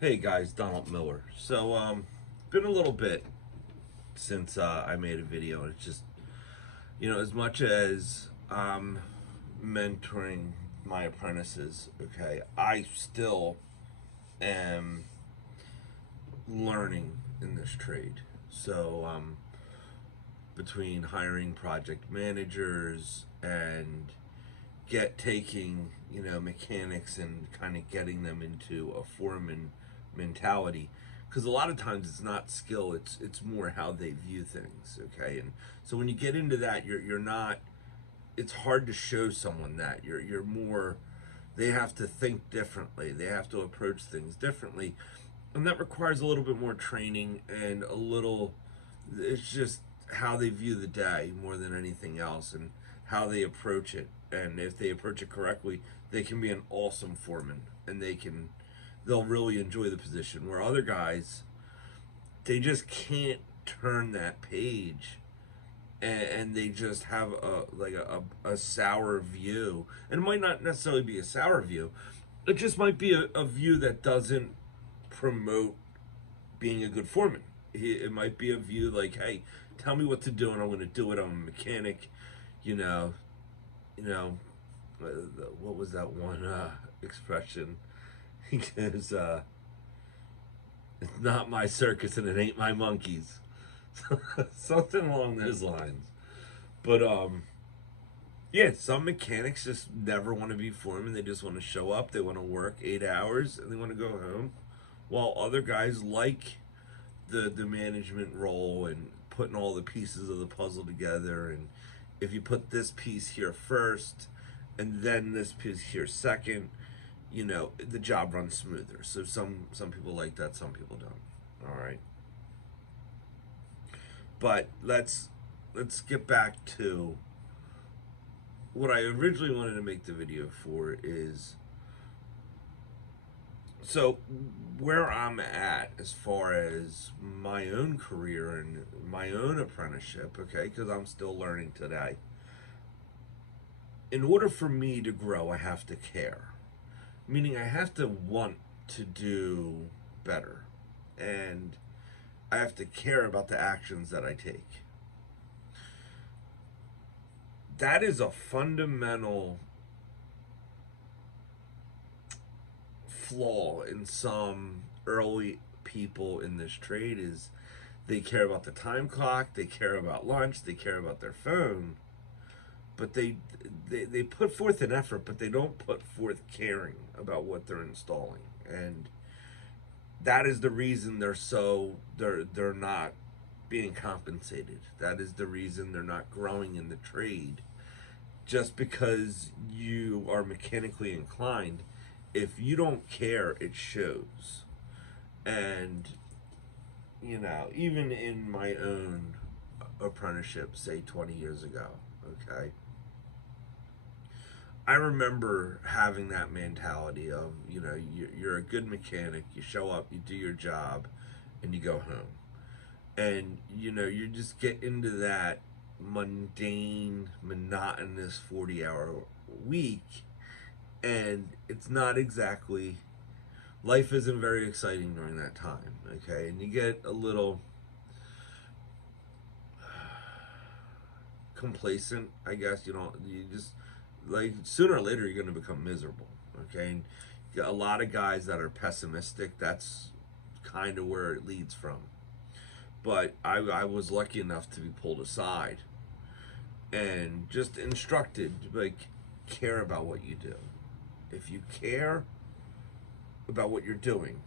Hey guys, Donald Miller. Been a little bit since I made a video. It's just, as much as I'm mentoring my apprentices, okay, I still am learning in this trade. Between hiring project managers and taking mechanics and kind of getting them into a foreman mentality, because a lot of times it's not skill, it's more how they view things, okay? And so when you get into that, you're not, it's hard to show someone that you're more, they have to think differently, they have to approach things differently, and that requires a little bit more training and a little, it's just how they view the day more than anything else, and how they approach it. And if they approach it correctly, they can be an awesome foreman, and they'll really enjoy the position. Where other guys, they just can't turn that page, and they just have a sour view. And it might not necessarily be a sour view, it just might be a view that doesn't promote being a good foreman. It might be a view like, hey, tell me what to do and I'm going to do it. I'm a mechanic, you know, you know. What was that one expression? He goes, "It's not my circus and it ain't my monkeys," something along those lines. But yeah, some mechanics just never want to be foreman. They just want to show up. They want to work 8 hours and they want to go home. While other guys like the management role and putting all the pieces of the puzzle together. And if you put this piece here first and then this piece here second, the job runs smoother. So some people like that, some people don't. All right. But let's get back to what I originally wanted to make the video for. Is so where I'm at as far as my own career and my own apprenticeship, okay, because I'm still learning today. In order for me to grow, I have to care, meaning I have to want to do better, and I have to care about the actions that I take. That is a fundamental flaw in some early people in this trade. Is they care about the time clock, they care about lunch, they care about their phone, but they put forth an effort, but they don't put forth caring about what they're installing. And that is the reason they're not being compensated. That is the reason they're not growing in the trade. Just because you are mechanically inclined, if you don't care, it shows. And even in my own apprenticeship, say 20 years ago, okay, I remember having that mentality of, you're a good mechanic, you show up, you do your job, and you go home. And, you just get into that mundane, monotonous 40-hour week, and it's not exactly, life isn't very exciting during that time, okay? And you get a little complacent, I guess. You just, like, sooner or later you're going to become miserable, okay? And a lot of guys that are pessimistic, that's kind of where it leads from. But I was lucky enough to be pulled aside and just instructed, like, care about what you do. If you care about what you're doing,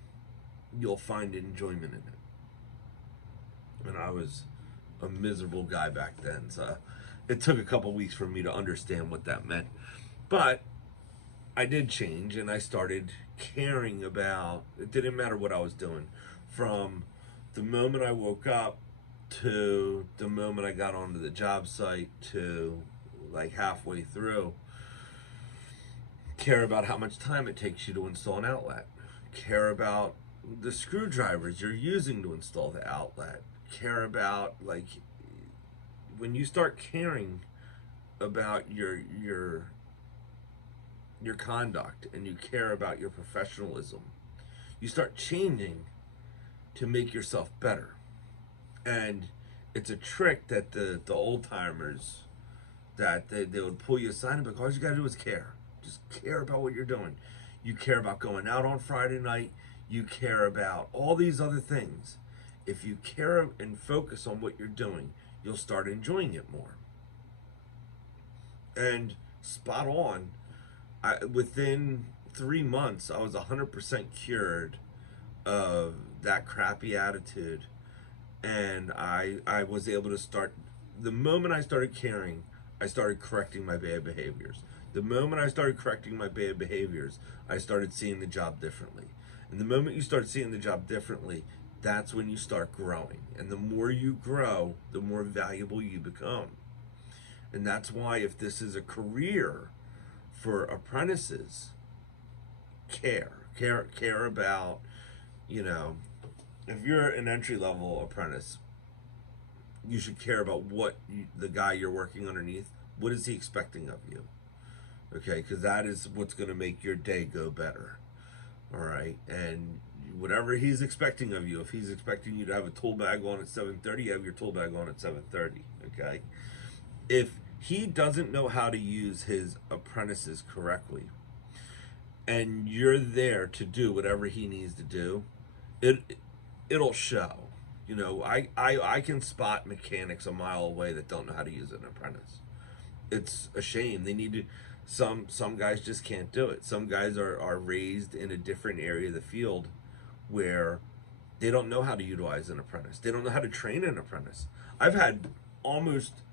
you'll find enjoyment in it. And I was a miserable guy back then, so it took a couple weeks for me to understand what that meant. But I did change, and I started caring about, it didn't matter what I was doing, from the moment I woke up to the moment I got onto the job site to like halfway through. Care about how much time it takes you to install an outlet. Care about the screwdrivers you're using to install the outlet. Care about, like, when you start caring about your conduct and you care about your professionalism, You start changing to make yourself better. And it's a trick that the old timers, that they would pull you aside and be like, all you gotta do is care. Just care about what you're doing. You care about going out on Friday night. You care about all these other things. If you care and focus on what you're doing, you'll start enjoying it more. And spot on. Within 3 months, I was 100% cured of that crappy attitude. And I was able to start, the moment I started caring, I started correcting my bad behaviors. The moment I started correcting my bad behaviors, I started seeing the job differently. And the moment you start seeing the job differently, that's when you start growing. And the more you grow, the more valuable you become. And that's why, if this is a career for apprentices, care about, you know, if you're an entry level apprentice, you should care about the guy you're working underneath, what is he expecting of you? Okay, because that is what's going to make your day go better. All right, and whatever he's expecting of you, if he's expecting you to have a tool bag on at 7:30, you have your tool bag on at 7:30. Okay, if he doesn't know how to use his apprentices correctly, and you're there to do whatever he needs to do, it'll show. You know, I can spot mechanics a mile away that don't know how to use an apprentice. It's a shame. They need to. Some guys just can't do it. Some guys are raised in a different area of the field where they don't know how to utilize an apprentice. They don't know how to train an apprentice. I've had almost,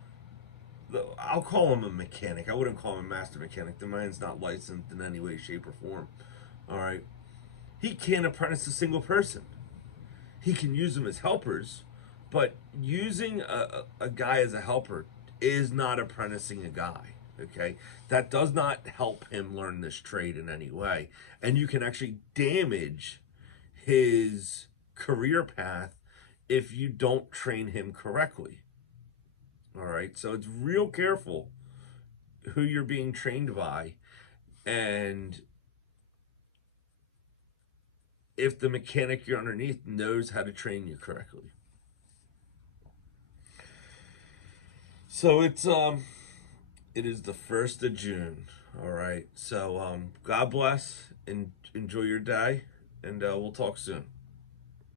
I'll call him a mechanic. I wouldn't call him a master mechanic. The man's not licensed in any way, shape, or form. All right. He can't apprentice a single person. He can use them as helpers, but using a guy as a helper is not apprenticing a guy. Okay, that does not help him learn this trade in any way, and you can actually damage his career path if you don't train him correctly. All right, so it's real careful who you're being trained by, and if the mechanic you're underneath knows how to train you correctly. So it is the 1st of June. All right. So God bless and enjoy your day, and we'll talk soon.